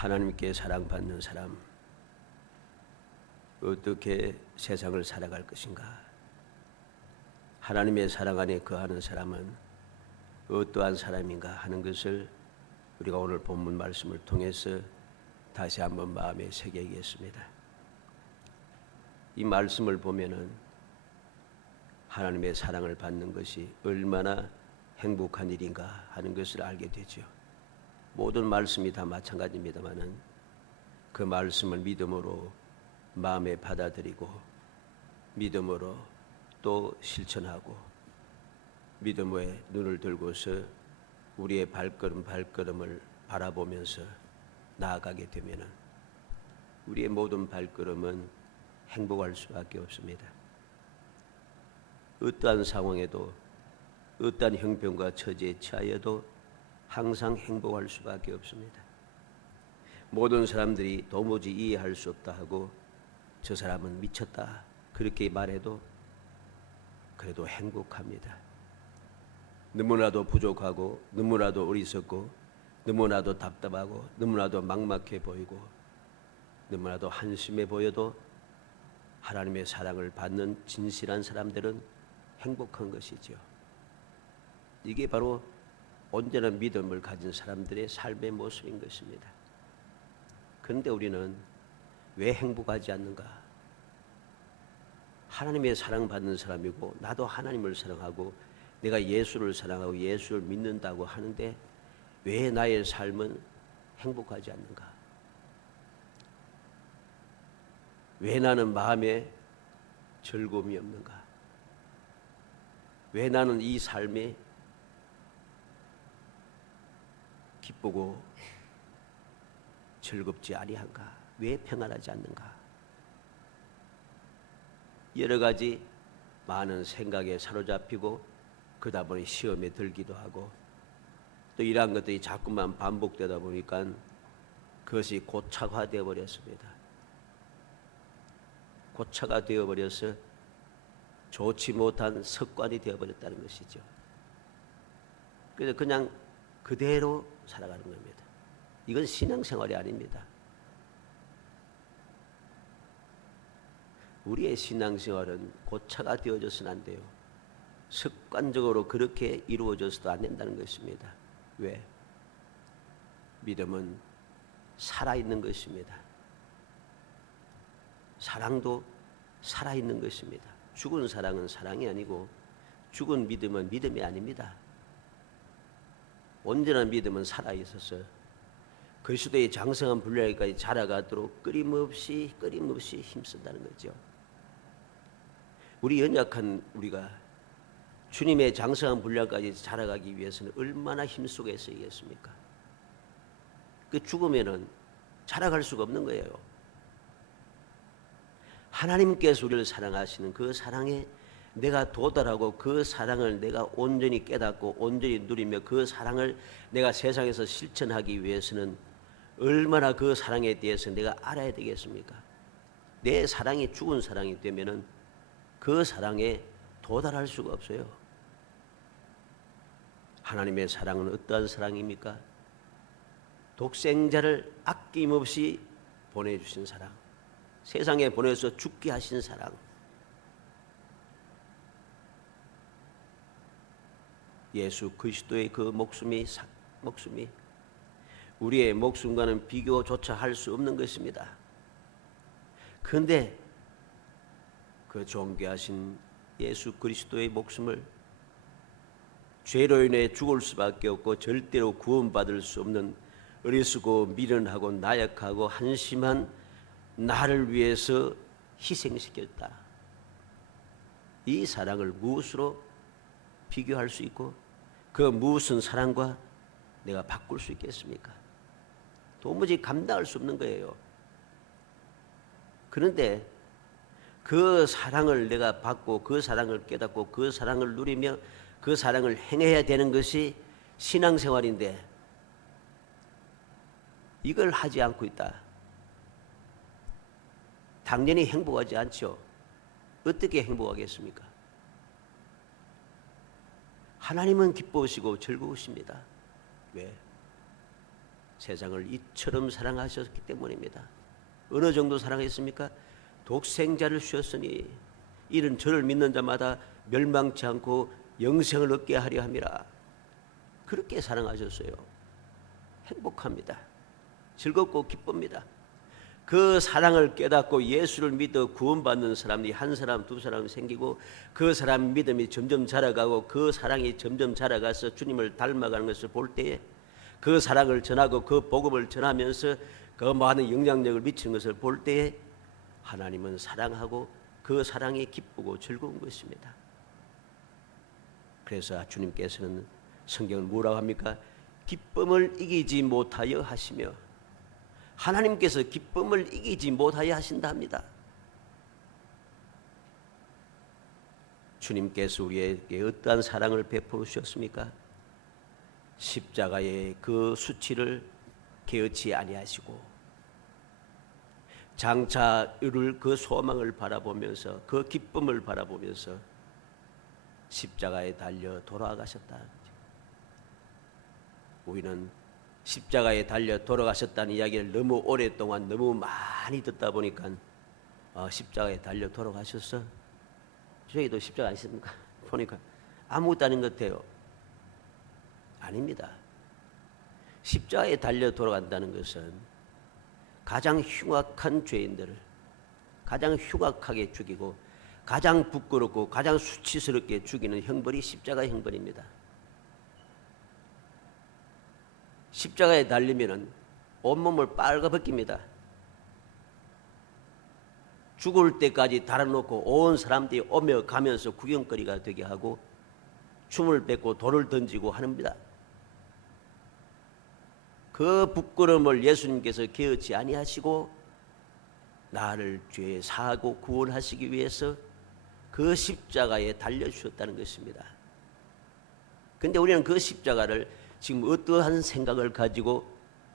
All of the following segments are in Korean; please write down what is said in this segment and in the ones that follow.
하나님께 사랑받는 사람, 어떻게 세상을 살아갈 것인가? 하나님의 사랑 안에 거하는 사람은 어떠한 사람인가 하는 것을 우리가 오늘 본문 말씀을 통해서 다시 한번 마음에 새기겠습니다. 이 말씀을 보면은 하나님의 사랑을 받는 것이 얼마나 행복한 일인가 하는 것을 알게 되죠. 모든 말씀이 다 마찬가지입니다만은 그 말씀을 믿음으로 마음에 받아들이고 믿음으로 또 실천하고 믿음에 눈을 들고서 우리의 발걸음을 바라보면서 나아가게 되면은 우리의 모든 발걸음은 행복할 수밖에 없습니다. 어떠한 상황에도 어떠한 형편과 처지에 처하여도 항상 행복할 수밖에 없습니다. 모든 사람들이 도무지 이해할 수 없다 하고 저 사람은 미쳤다 그렇게 말해도 그래도 행복합니다. 너무나도 부족하고 너무나도 어리석고 너무나도 답답하고 너무나도 막막해 보이고 너무나도 한심해 보여도 하나님의 사랑을 받는 진실한 사람들은 행복한 것이죠. 이게 바로 온전한 믿음을 가진 사람들의 삶의 모습인 것입니다. 그런데 우리는 왜 행복하지 않는가? 하나님의 사랑받는 사람이고 나도 하나님을 사랑하고 내가 예수를 사랑하고 예수를 믿는다고 하는데 왜 나의 삶은 행복하지 않는가? 왜 나는 마음에 즐거움이 없는가? 왜 나는 이 삶에 기쁘고 즐겁지 아니한가? 왜 평안하지 않는가? 여러 가지 많은 생각에 사로잡히고 그러다 보니 시험에 들기도 하고 또 이러한 것들이 자꾸만 반복되다 보니까 그것이 고착화되어 버렸습니다. 고착화 되어 버려서 좋지 못한 습관이 되어 버렸다는 것이죠. 그래서 그냥 그대로 살아가는 겁니다. 이건 신앙생활이 아닙니다. 우리의 신앙생활은 고차가 되어져서는 안 돼요. 습관적으로 그렇게 이루어져서도 안 된다는 것입니다. 왜? 믿음은 살아있는 것입니다. 사랑도 살아있는 것입니다. 죽은 사랑은 사랑이 아니고 죽은 믿음은 믿음이 아닙니다. 온전한 믿음은 살아있어서 그리스도의 장성한 분량까지 자라가도록 끊임없이 힘쓴다는 거죠. 우리 연약한 우리가 주님의 장성한 분량까지 자라가기 위해서는 얼마나 힘쓰고 있어야겠습니까? 그 죽으면은 자라갈 수가 없는 거예요. 하나님께서 우리를 사랑하시는 그 사랑에 내가 도달하고 그 사랑을 내가 온전히 깨닫고 온전히 누리며 그 사랑을 내가 세상에서 실천하기 위해서는 얼마나 그 사랑에 대해서 내가 알아야 되겠습니까? 내 사랑이 죽은 사랑이 되면은 그 사랑에 도달할 수가 없어요. 하나님의 사랑은 어떠한 사랑입니까? 독생자를 아낌없이 보내주신 사랑, 세상에 보내서 죽게 하신 사랑. 예수 그리스도의 그 목숨이 우리의 목숨과는 비교조차 할 수 없는 것입니다. 그런데 그 존귀하신 예수 그리스도의 목숨을 죄로 인해 죽을 수밖에 없고 절대로 구원받을 수 없는 어리석고 미련하고 나약하고 한심한 나를 위해서 희생시켰다. 이 사랑을 무엇으로 비교할 수 있고 그 무슨 사랑과 내가 바꿀 수 있겠습니까? 도무지 감당할 수 없는 거예요. 그런데 그 사랑을 내가 받고 그 사랑을 깨닫고 그 사랑을 누리며 그 사랑을 행해야 되는 것이 신앙생활인데 이걸 하지 않고 있다. 당연히 행복하지 않죠. 어떻게 행복하겠습니까? 하나님은 기뻐하시고 즐거우십니다. 왜? 세상을 이처럼 사랑하셨기 때문입니다. 어느 정도 사랑했습니까? 독생자를 주셨으니 이는 저를 믿는 자마다 멸망치 않고 영생을 얻게 하려 함이라. 그렇게 사랑하셨어요. 행복합니다. 즐겁고 기쁩니다. 그 사랑을 깨닫고 예수를 믿어 구원받는 사람이 한 사람 두 사람 생기고 그 사람 믿음이 점점 자라가고 그 사랑이 점점 자라가서 주님을 닮아가는 것을 볼 때에 그 사랑을 전하고 그 복음을 전하면서 그 많은 영향력을 미치는 것을 볼 때에 하나님은 사랑하고 그 사랑이 기쁘고 즐거운 것입니다. 그래서 주님께서는 성경을 뭐라고 합니까? 기쁨을 이기지 못하여 하시며, 하나님께서 기쁨을 이기지 못하여 하신답니다. 주님께서 우리에게 어떠한 사랑을 베풀어 주셨습니까? 십자가의 그 수치를 개의치 아니하시고 장차 이룰 그 소망을 바라보면서 그 기쁨을 바라보면서 십자가에 달려 돌아가셨다. 우리는 십자가에 달려 돌아가셨다는 이야기를 너무 오랫동안 너무 많이 듣다 보니까 십자가에 달려 돌아가셨어? 저희도 십자가 안 있습니까? 보니까 아무것도 아닌 것 같아요. 아닙니다. 십자가에 달려 돌아간다는 것은 가장 흉악한 죄인들을 가장 흉악하게 죽이고 가장 부끄럽고 가장 수치스럽게 죽이는 형벌이 십자가 형벌입니다. 십자가에 달리면은 온몸을 빨가벗깁니다. 죽을 때까지 달아놓고 온 사람들이 오며 가면서 구경거리가 되게 하고 춤을 뱉고 돌을 던지고 합니다. 그 부끄러움을 예수님께서 개의치 아니하시고 나를 죄 사하고 구원하시기 위해서 그 십자가에 달려주셨다는 것입니다. 그런데 우리는 그 십자가를 지금 어떠한 생각을 가지고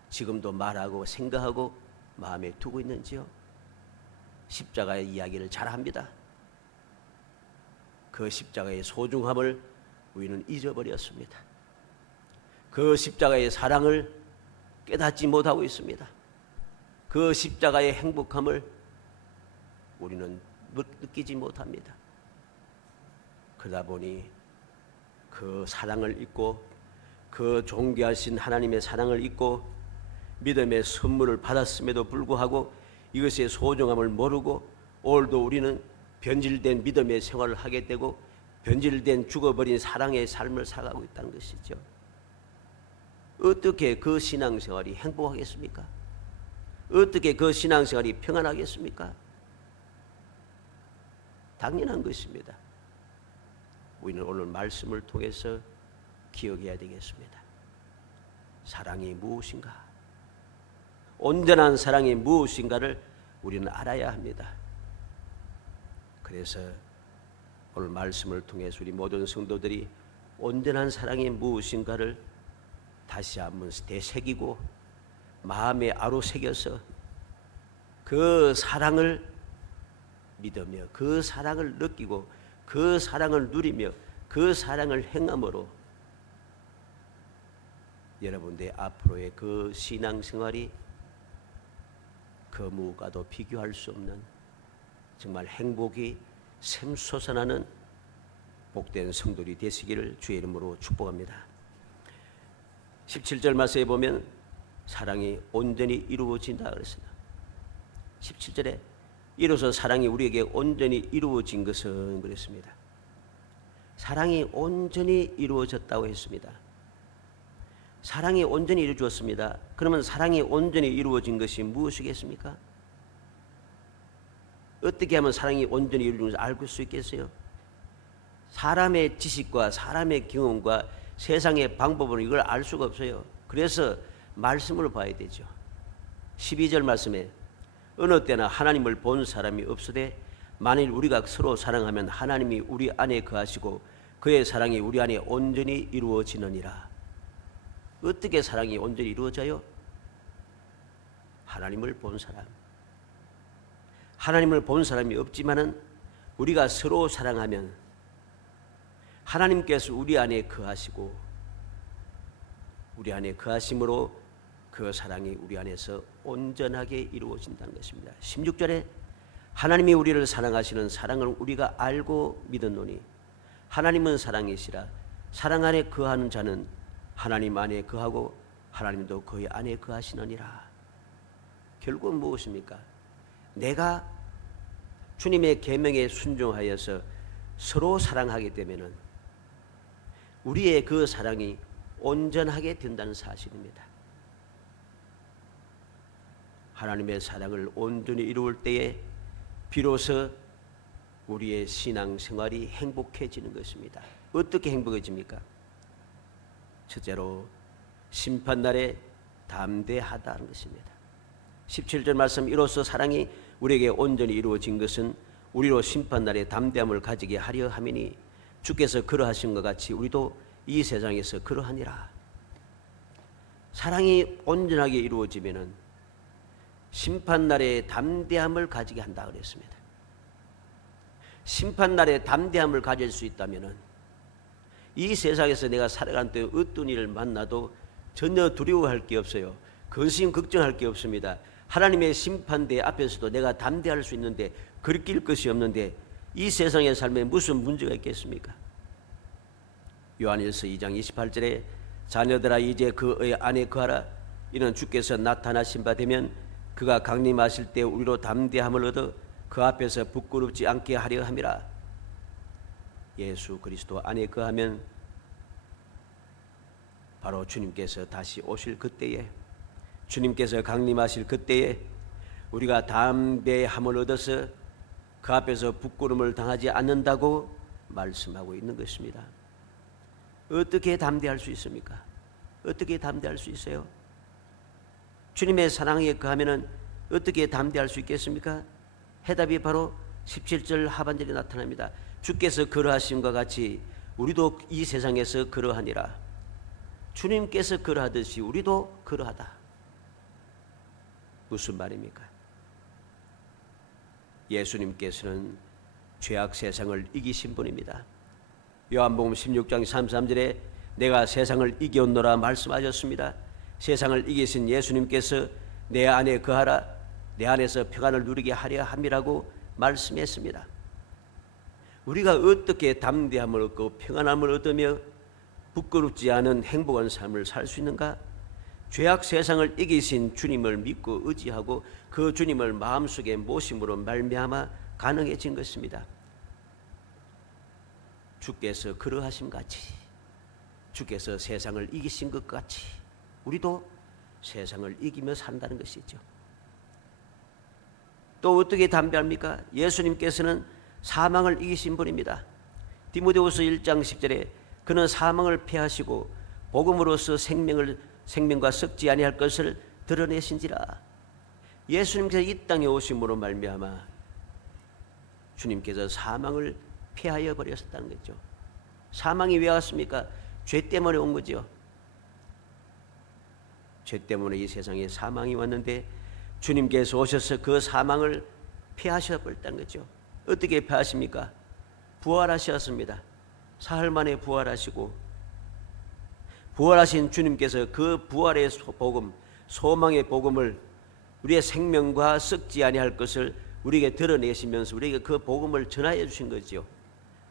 지금도 말하고 생각하고 마음에 두고 있는지요? 십자가의 이야기를 잘 합니다. 그 십자가의 소중함을 우리는 잊어버렸습니다. 그 십자가의 사랑을 깨닫지 못하고 있습니다. 그 십자가의 행복함을 우리는 느끼지 못합니다. 그러다 보니 그 사랑을 잊고 그 존귀하신 하나님의 사랑을 잊고 믿음의 선물을 받았음에도 불구하고 이것의 소중함을 모르고 오늘도 우리는 변질된 믿음의 생활을 하게 되고 변질된 죽어버린 사랑의 삶을 살아가고 있다는 것이죠. 어떻게 그 신앙생활이 행복하겠습니까? 어떻게 그 신앙생활이 평안하겠습니까? 당연한 것입니다. 우리는 오늘 말씀을 통해서 기억해야 되겠습니다. 사랑이 무엇인가? 온전한 사랑이 무엇인가를 우리는 알아야 합니다. 그래서 오늘 말씀을 통해서 우리 모든 성도들이 온전한 사랑이 무엇인가를 다시 한번 되새기고 마음에 아로새겨서 그 사랑을 믿으며 그 사랑을 느끼고 그 사랑을 누리며 그 사랑을 행함으로 여러분들의 앞으로의 그 신앙생활이 그 무엇과도 비교할 수 없는 정말 행복이 샘솟아나는 복된 성도들이 되시기를 주의 이름으로 축복합니다. 17절 말씀에 보면 사랑이 온전히 이루어진다 그랬습니다. 17절에 이로써 사랑이 우리에게 온전히 이루어진 것은 그랬습니다. 사랑이 온전히 이루어졌다고 했습니다. 사랑이 온전히 이루어졌습니다. 그러면 사랑이 온전히 이루어진 것이 무엇이겠습니까? 어떻게 하면 사랑이 온전히 이루어진 것을 알 수 있겠어요? 사람의 지식과 사람의 경험과 세상의 방법으로 이걸 알 수가 없어요. 그래서 말씀을 봐야 되죠. 12절 말씀에 어느 때나 하나님을 본 사람이 없으되 만일 우리가 서로 사랑하면 하나님이 우리 안에 거하시고 그의 사랑이 우리 안에 온전히 이루어지느니라. 어떻게 사랑이 온전히 이루어져요? 하나님을 본 사람. 하나님을 본 사람이 없지만은 우리가 서로 사랑하면 하나님께서 우리 안에 거하시고 우리 안에 거하심으로 그 사랑이 우리 안에서 온전하게 이루어진다는 것입니다. 16절에 하나님이 우리를 사랑하시는 사랑을 우리가 알고 믿었노니 하나님은 사랑이시라. 사랑 안에 거하는 자는 하나님 안에 거하고 하나님도 그의 안에 거하시느니라. 결국은 무엇입니까? 내가 주님의 계명에 순종하여서 서로 사랑하게 되면은 우리의 그 사랑이 온전하게 된다는 사실입니다. 하나님의 사랑을 온전히 이루을 때에 비로소 우리의 신앙생활이 행복해지는 것입니다. 어떻게 행복해집니까? 첫째로 심판날에 담대하다는 것입니다. 17절 말씀, 이로써 사랑이 우리에게 온전히 이루어진 것은 우리로 심판날에 담대함을 가지게 하려 함이니 주께서 그러하신 것 같이 우리도 이 세상에서 그러하니라. 사랑이 온전하게 이루어지면은 심판날에 담대함을 가지게 한다 그랬습니다. 심판날에 담대함을 가질 수 있다면은 이 세상에서 내가 살아가는 때 어떤 일을 만나도 전혀 두려워할 게 없어요. 근심 걱정할 게 없습니다. 하나님의 심판대 앞에서도 내가 담대할 수 있는데 거리낄 것이 없는데 이 세상의 삶에 무슨 문제가 있겠습니까? 요한일서 2장 28절에 자녀들아 이제 그의 안에 거하라. 이는 주께서 나타나신 바 되면 그가 강림하실 때 우리로 담대함을 얻어 그 앞에서 부끄럽지 않게 하려 함이라. 예수 그리스도 안에 거하면 바로 주님께서 다시 오실 그때에, 주님께서 강림하실 그때에 우리가 담대함을 얻어서 그 앞에서 부끄러움을 당하지 않는다고 말씀하고 있는 것입니다. 어떻게 담대할 수 있습니까? 어떻게 담대할 수 있어요? 주님의 사랑에 거하면은 어떻게 담대할 수 있겠습니까? 해답이 바로 17절 하반절에 나타납니다. 주께서 그러하심과 같이 우리도 이 세상에서 그러하니라. 주님께서 그러하듯이 우리도 그러하다. 무슨 말입니까? 예수님께서는 죄악 세상을 이기신 분입니다. 요한복음 16장 33절에 내가 세상을 이겨온노라 말씀하셨습니다. 세상을 이기신 예수님께서 내 안에 거하라, 내 안에서 평안을 누리게 하려 함이라고 말씀했습니다. 우리가 어떻게 담대함을 얻고 평안함을 얻으며 부끄럽지 않은 행복한 삶을 살 수 있는가? 죄악 세상을 이기신 주님을 믿고 의지하고 그 주님을 마음속에 모심으로 말미암아 가능해진 것입니다. 주께서 그러하심 같이, 주께서 세상을 이기신 것 같이 우리도 세상을 이기며 산다는 것이죠. 또 어떻게 담대합니까? 예수님께서는 사망을 이기신 분입니다. 디모데후서 1장 10절에 그는 사망을 패하시고 복음으로써 생명과 썩지 아니할 것을 드러내신지라. 예수님께서 이 땅에 오심으로 말미암아 주님께서 사망을 패하여 버렸다는 거죠. 사망이 왜 왔습니까? 죄 때문에 온 거죠. 죄 때문에 이 세상에 사망이 왔는데 주님께서 오셔서 그 사망을 패하셔 버렸다는 거죠. 어떻게 패하십니까? 부활하셨습니다. 사흘 만에 부활하시고, 부활하신 주님께서 그 부활의 복음, 소망의 복음을, 우리의 생명과 썩지 아니할 것을 우리에게 드러내시면서 우리에게 그 복음을 전하여 주신 거죠.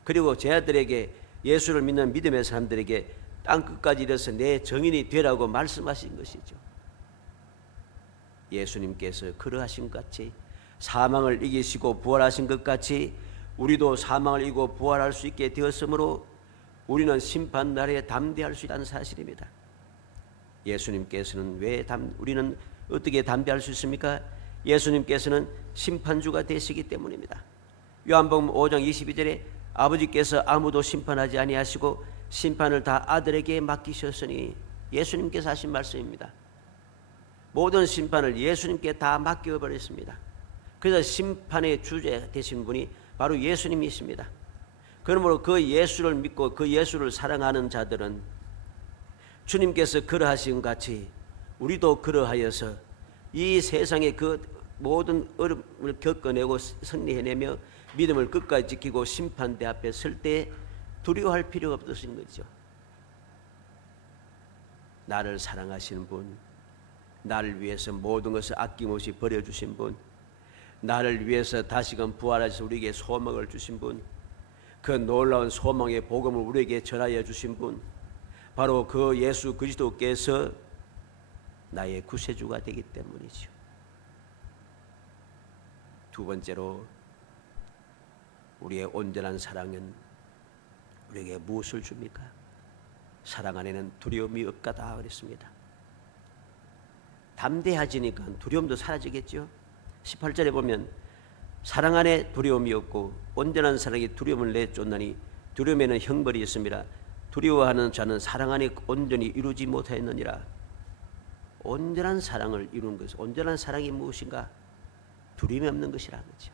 그리고 제 아들에게, 예수를 믿는 믿음의 사람들에게 땅끝까지 이르러서 내 정인이 되라고 말씀하신 것이죠. 예수님께서 그러하신 것 같이 사망을 이기시고 부활하신 것 같이 우리도 사망을 이기고 부활할 수 있게 되었으므로 우리는 심판날에 담대할 수 있다는 사실입니다. 예수님께서는 우리는 어떻게 담대할 수 있습니까? 예수님께서는 심판주가 되시기 때문입니다. 요한복음 5장 22절에 아버지께서 아무도 심판하지 아니하시고 심판을 다 아들에게 맡기셨으니, 예수님께서 하신 말씀입니다. 모든 심판을 예수님께 다 맡겨버렸습니다. 그래서 심판의 주제 되신 분이 바로 예수님이십니다. 그러므로 그 예수를 믿고 그 예수를 사랑하는 자들은 주님께서 그러하신 같이 우리도 그러하여서 이 세상의 그 모든 어려움을 겪어내고 승리해내며 믿음을 끝까지 지키고 심판대 앞에 설 때 두려워할 필요가 없으신 거죠. 나를 사랑하시는 분, 나를 위해서 모든 것을 아낌없이 버려주신 분, 나를 위해서 다시금 부활하셔서 우리에게 소망을 주신 분, 그 놀라운 소망의 복음을 우리에게 전하여 주신 분, 바로 그 예수 그리스도께서 나의 구세주가 되기 때문이죠. 두 번째로, 우리의 온전한 사랑은 우리에게 무엇을 줍니까? 사랑 안에는 두려움이 없다 그랬습니다. 담대해지니까 두려움도 사라지겠죠. 18절에 보면 사랑 안에 두려움이 없고 온전한 사랑이 두려움을 내쫓나니 두려움에는 형벌이 있습니다. 두려워하는 자는 사랑 안에 온전히 이루지 못하였느니라. 온전한 사랑을 이루는 것, 온전한 사랑이 무엇인가? 두려움이 없는 것이라는 거죠.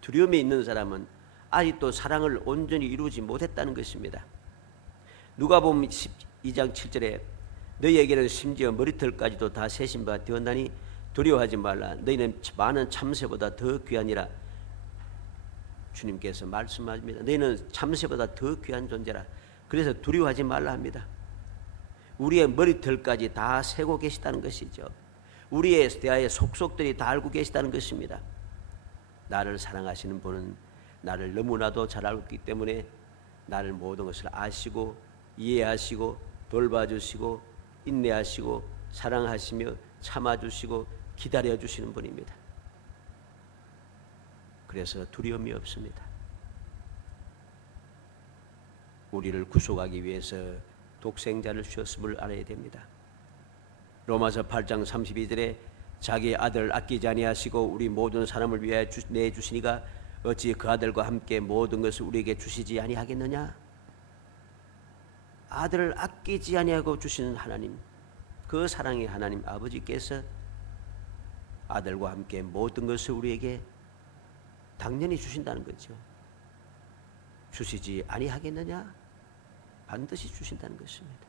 두려움이 있는 사람은 아직도 사랑을 온전히 이루지 못했다는 것입니다. 누가복음 12장 7절에 너희에게는 심지어 머리털까지도 다 세신 바 되었나니 두려워하지 말라. 너희는 많은 참새보다 더 귀하니라. 주님께서 말씀하십니다. 너희는 참새보다 더 귀한 존재라. 그래서 두려워하지 말라 합니다. 우리의 머리털까지 다 세고 계시다는 것이죠. 우리에 대하여 속속들이 다 알고 계시다는 것입니다. 나를 사랑하시는 분은 나를 너무나도 잘 알고 있기 때문에 나를 모든 것을 아시고 이해하시고 돌봐주시고 인내하시고 사랑하시며 참아주시고 기다려주시는 분입니다. 그래서 두려움이 없습니다. 우리를 구속하기 위해서 독생자를 주셨음을 알아야 됩니다. 로마서 8장 32절에 자기 아들 아끼지 아니하시고 우리 모든 사람을 위하여 내주시니가 어찌 그 아들과 함께 모든 것을 우리에게 주시지 아니하겠느냐. 아들을 아끼지 아니하고 주시는 하나님, 그 사랑의 하나님 아버지께서 아들과 함께 모든 것을 우리에게 당연히 주신다는 거죠. 주시지 아니하겠느냐? 반드시 주신다는 것입니다.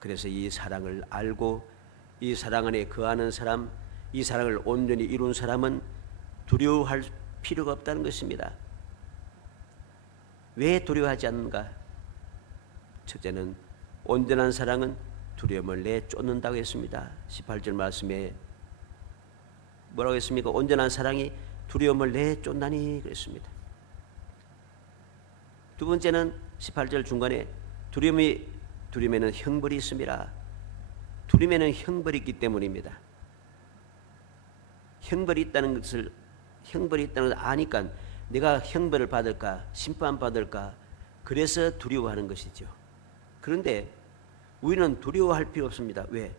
그래서 이 사랑을 알고 이 사랑 안에 거하는 사람, 이 사랑을 온전히 이룬 사람은 두려워할 필요가 없다는 것입니다. 왜 두려워하지 않는가? 첫째는 온전한 사랑은 두려움을 내쫓는다고 했습니다. 18절 말씀에 뭐라고 했습니까? 온전한 사랑이 두려움을 내쫓나니 그랬습니다. 두 번째는 18절 중간에 두려움에는 형벌이 있습니다. 두려움에는 형벌이 있기 때문입니다. 형벌이 있다는 것을 아니까 내가 형벌을 받을까 심판받을까 그래서 두려워하는 것이죠. 그런데 우리는 두려워할 필요 없습니다. 왜?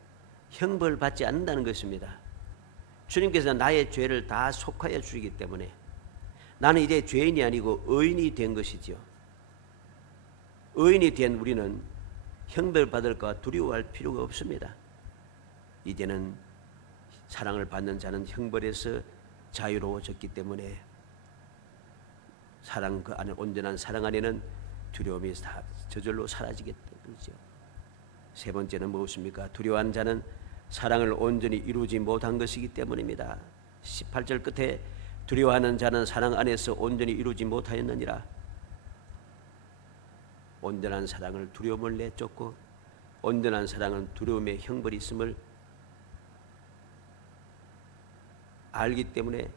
형벌 받지 않는다는 것입니다. 주님께서 나의 죄를 다 속하여 주시기 때문에 나는 이제 죄인이 아니고 의인이 된 것이죠. 의인이 된 우리는 형벌 받을까 두려워할 필요가 없습니다. 이제는 사랑을 받는 자는 형벌에서 자유로워졌기 때문에 사랑 그 안에 온전한 사랑 안에는 두려움이 다 저절로 사라지게 되죠. 세 번째는 무엇입니까? 두려워하는 자는 사랑을 온전히 이루지 못한 것이기 때문입니다. 18절 끝에 두려워하는 자는 사랑 안에서 온전히 이루지 못하였느니라. 온전한 사랑을 두려움을 내쫓고 온전한 사랑은 두려움의 형벌이 있음을 알기 때문에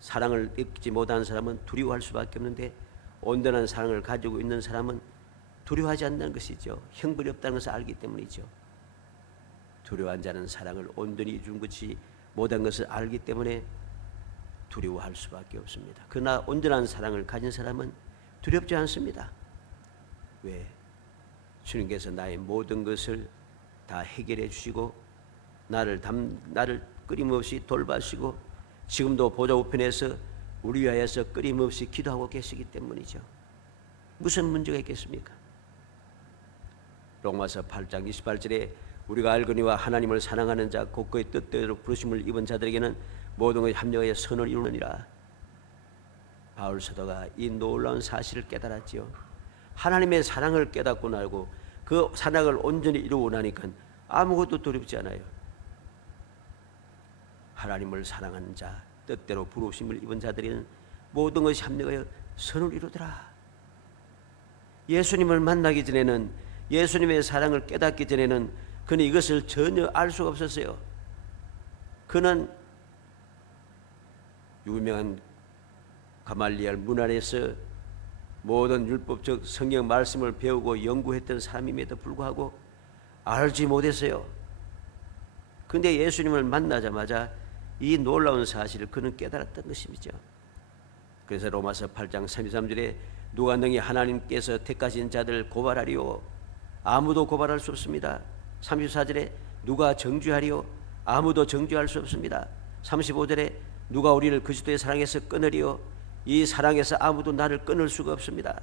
사랑을 잊지 못한 사람은 두려워할 수밖에 없는데 온전한 사랑을 가지고 있는 사람은 두려워하지 않는 것이죠. 형벌이 없다는 것을 알기 때문이죠. 두려워한 자는 사랑을 온전히 준 것이 못한 것을 알기 때문에 두려워할 수밖에 없습니다. 그러나 온전한 사랑을 가진 사람은 두렵지 않습니다. 왜? 주님께서 나의 모든 것을 다 해결해 주시고 나를 끊임없이 돌봐주시고 지금도 보좌 우편에서 우리 위하여서 끊임없이 기도하고 계시기 때문이죠. 무슨 문제가 있겠습니까? 로마서 8장 28절에 우리가 알거니와 하나님을 사랑하는 자 곧 그의 뜻대로 부르심을 입은 자들에게는 모든 것이 합력하여 선을 이루느니라. 바울 사도가 이 놀라운 사실을 깨달았지요. 하나님의 사랑을 깨닫고 나고 그 사랑을 온전히 이루고 나니까 아무것도 두렵지 않아요. 하나님을 사랑하는 자 뜻대로 부르심을 입은 자들에게는 모든 것이 합력하여 선을 이루더라. 예수님을 만나기 전에는 예수님의 사랑을 깨닫기 전에는 그는 이것을 전혀 알 수가 없었어요. 그는 유명한 가말리엘 문안에서 모든 율법적 성경 말씀을 배우고 연구했던 사람임에도 불구하고 알지 못했어요. 근데 예수님을 만나자마자 이 놀라운 사실을 그는 깨달았던 것이죠. 그래서 로마서 8장 33절에 누가 능히 하나님께서 택하신 자들을 고발하리요? 아무도 고발할 수 없습니다. 34절에 누가 정죄하리요? 아무도 정죄할 수 없습니다. 35절에 누가 우리를 그리스도의 사랑에서 끊으리요? 이 사랑에서 아무도 나를 끊을 수가 없습니다.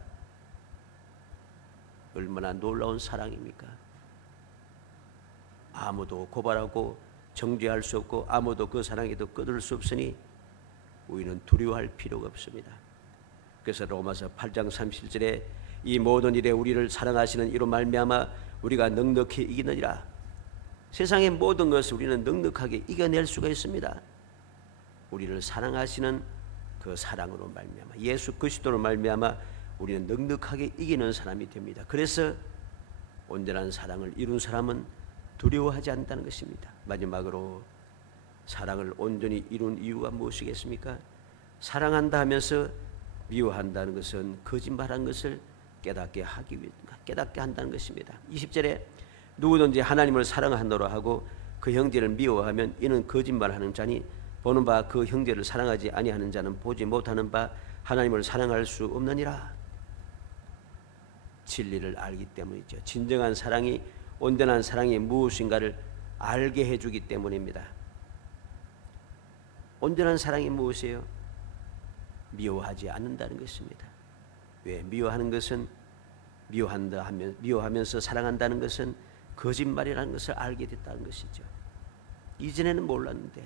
얼마나 놀라운 사랑입니까? 아무도 고발하고 정죄할 수 없고 아무도 그 사랑에도 끊을 수 없으니 우리는 두려워할 필요가 없습니다. 그래서 로마서 8장 37절에 이 모든 일에 우리를 사랑하시는 이로 말미암아 우리가 넉넉히 이기느니라. 세상의 모든 것을 우리는 넉넉하게 이겨낼 수가 있습니다. 우리를 사랑하시는 그 사랑으로 말미암아 예수 그리스도로 말미암아 우리는 넉넉하게 이기는 사람이 됩니다. 그래서 온전한 사랑을 이룬 사람은 두려워하지 않는다는 것입니다. 마지막으로 사랑을 온전히 이룬 이유가 무엇이겠습니까? 사랑한다 하면서 미워한다는 것은 거짓말한 것을 깨닫게 한다는 것입니다. 20절에 누구든지 하나님을 사랑한다고 하고 그 형제를 미워하면 이는 거짓말하는 자니 보는 바 그 형제를 사랑하지 아니하는 자는 보지 못하는 바 하나님을 사랑할 수 없느니라. 진리를 알기 때문이죠. 진정한 사랑이 온전한 사랑이 무엇인가를 알게 해주기 때문입니다. 온전한 사랑이 무엇이에요? 미워하지 않는다는 것입니다. 왜? 미워하는 것은 미워하면서 사랑한다는 것은 거짓말이라는 것을 알게 됐다는 것이죠. 이전에는 몰랐는데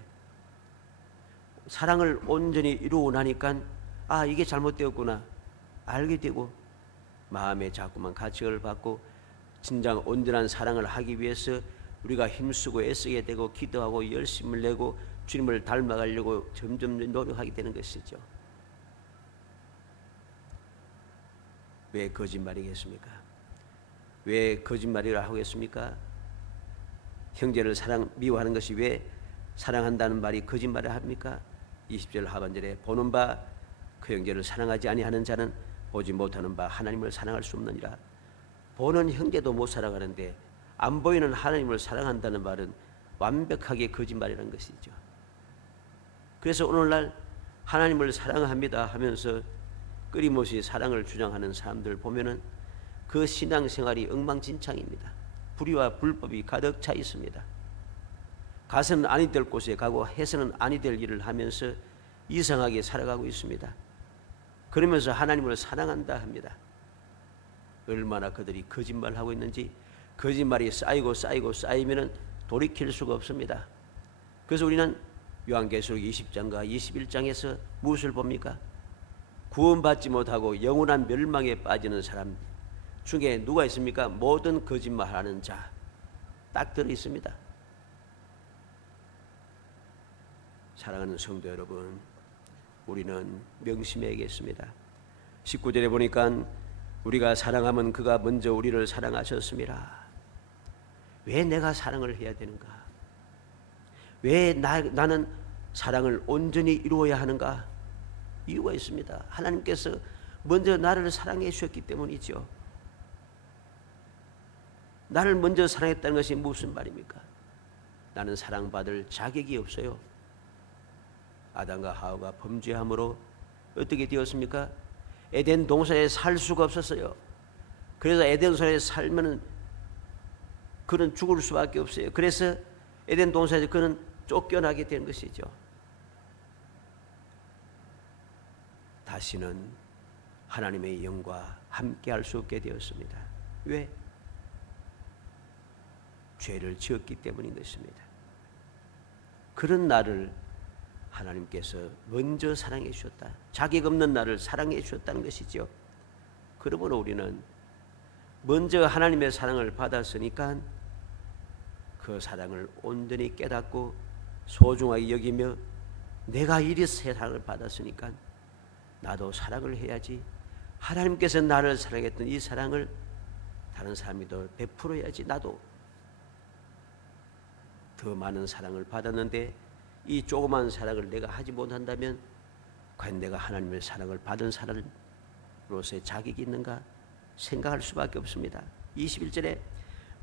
사랑을 온전히 이루고 나니까 아 이게 잘못되었구나 알게 되고 마음에 자꾸만 가책을 받고 진정 온전한 사랑을 하기 위해서 우리가 힘쓰고 애쓰게 되고 기도하고 열심을 내고 주님을 닮아가려고 점점 노력하게 되는 것이죠. 왜 거짓말이겠습니까? 왜 거짓말이라 하겠습니까? 형제를 미워하는 것이 왜 사랑한다는 말이 거짓말을 합니까? 20절 하반절에 보는 바 그 형제를 사랑하지 아니하는 자는 보지 못하는 바 하나님을 사랑할 수 없느니라. 보는 형제도 못 사랑하는데 안 보이는 하나님을 사랑한다는 말은 완벽하게 거짓말이라는 것이죠. 그래서 오늘날 하나님을 사랑합니다 하면서 끊임없이 사랑을 주장하는 사람들 보면은 그 신앙생활이 엉망진창입니다. 불의와 불법이 가득 차 있습니다. 가서는 아니 될 곳에 가고 해서는 아니 될 일을 하면서 이상하게 살아가고 있습니다. 그러면서 하나님을 사랑한다 합니다. 얼마나 그들이 거짓말하고 있는지 거짓말이 쌓이면은 돌이킬 수가 없습니다. 그래서 우리는 요한계시록 20장과 21장에서 무엇을 봅니까? 구원받지 못하고 영원한 멸망에 빠지는 사람 중에 누가 있습니까? 모든 거짓말하는 자 딱 들어 있습니다. 사랑하는 성도 여러분, 우리는 명심해야겠습니다. 19절에 보니까 우리가 사랑하면 그가 먼저 우리를 사랑하셨습니다. 왜 내가 사랑을 해야 되는가? 왜 나는 사랑을 온전히 이루어야 하는가? 이유가 있습니다. 하나님께서 먼저 나를 사랑해 주셨기 때문이죠. 나를 먼저 사랑했다는 것이 무슨 말입니까? 나는 사랑받을 자격이 없어요. 아담과 하와가 범죄함으로 어떻게 되었습니까? 에덴 동산에 살 수가 없었어요. 그래서 에덴 동산에 살면은 그는 죽을 수밖에 없어요. 그래서 에덴 동산에서 그는 쫓겨나게 된 것이죠. 다시는 하나님의 영과 함께 할 수 없게 되었습니다. 왜? 죄를 지었기 때문인 것입니다. 그런 나를 하나님께서 먼저 사랑해 주셨다. 자격 없는 나를 사랑해 주셨다는 것이죠. 그러므로 우리는 먼저 하나님의 사랑을 받았으니까 그 사랑을 온전히 깨닫고 소중하게 여기며 내가 이리 사랑을 받았으니까 나도 사랑을 해야지. 하나님께서 나를 사랑했던 이 사랑을 다른 사람이 더 베풀어야지 나도 더 많은 사랑을 받았는데 이 조그만 사랑을 내가 하지 못한다면 과연 내가 하나님의 사랑을 받은 사람으로서의 자격이 있는가 생각할 수밖에 없습니다. 21절에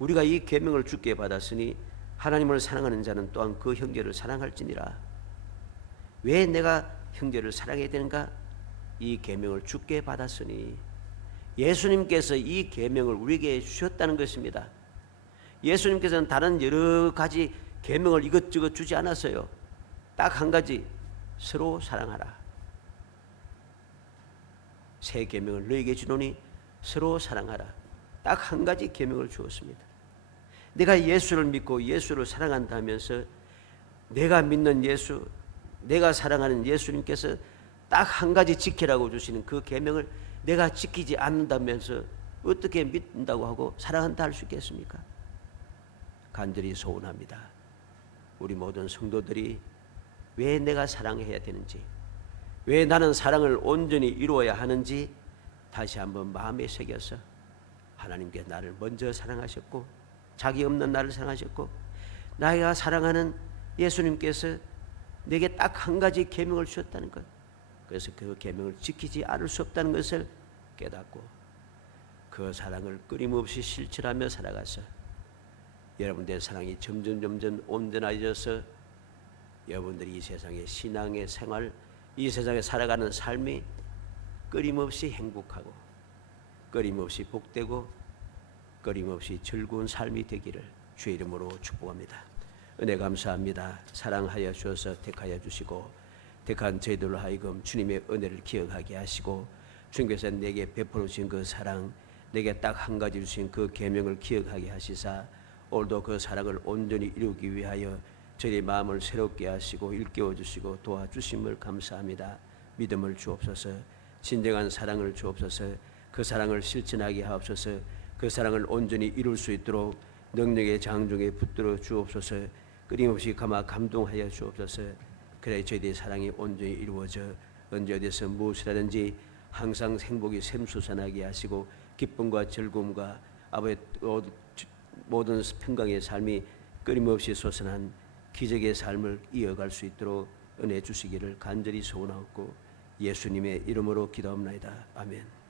우리가 이 계명을 주께 받았으니 하나님을 사랑하는 자는 또한 그 형제를 사랑할지니라. 왜 내가 형제를 사랑해야 되는가? 이 계명을 주께 받았으니 예수님께서 이 계명을 우리에게 주셨다는 것입니다. 예수님께서는 다른 여러 가지 계명을 이것저것 주지 않았어요. 딱 한 가지, 서로 사랑하라. 새 계명을 너에게 주노니 서로 사랑하라. 딱 한 가지 계명을 주었습니다. 내가 예수를 믿고 예수를 사랑한다면서 내가 믿는 예수, 내가 사랑하는 예수님께서 딱 한 가지 지키라고 주시는 그 계명을 내가 지키지 않는다면서 어떻게 믿는다고 하고 사랑한다 할 수 있겠습니까? 간절히 소원합니다. 우리 모든 성도들이 왜 내가 사랑해야 되는지, 왜 나는 사랑을 온전히 이루어야 하는지 다시 한번 마음에 새겨서 하나님께 나를 먼저 사랑하셨고 자기 없는 나를 사랑하셨고 나가 사랑하는 예수님께서 내게 딱 한 가지 계명을 주셨다는 것, 그래서 그 계명을 지키지 않을 수 없다는 것을 깨닫고 그 사랑을 끊임없이 실천하며 살아가서 여러분들의 사랑이 점점 온전해져서 여러분들이 이 세상의 신앙의 생활, 이 세상에 살아가는 삶이 끊임없이 행복하고 끊임없이 복되고 끊임없이 즐거운 삶이 되기를 주의 이름으로 축복합니다. 은혜 감사합니다. 사랑하여 주셔서 택하여 주시고 택한 저희들로 하여금 주님의 은혜를 기억하게 하시고 주님께서 내게 베풀어 주신 그 사랑, 내게 딱 한 가지 주신 그 계명을 기억하게 하시사 오늘도 그 사랑을 온전히 이루기 위하여 저희의 마음을 새롭게 하시고 일깨워 주시고 도와주심을 감사합니다. 믿음을 주옵소서. 진정한 사랑을 주옵소서. 그 사랑을 실천하게 하옵소서. 그 사랑을 온전히 이룰 수 있도록 능력의 장중에 붙들어 주옵소서. 끊임없이 감동하여 주옵소서. 그래 저희들의 사랑이 온전히 이루어져 언제 어디서 무엇을 하든지 항상 행복이 샘솟아나게 하시고 기쁨과 즐거움과 아버지 모든 평강의 삶이 끊임없이 솟아난 기적의 삶을 이어갈 수 있도록 은혜 주시기를 간절히 소원하옵고 예수님의 이름으로 기도합나이다. 아멘.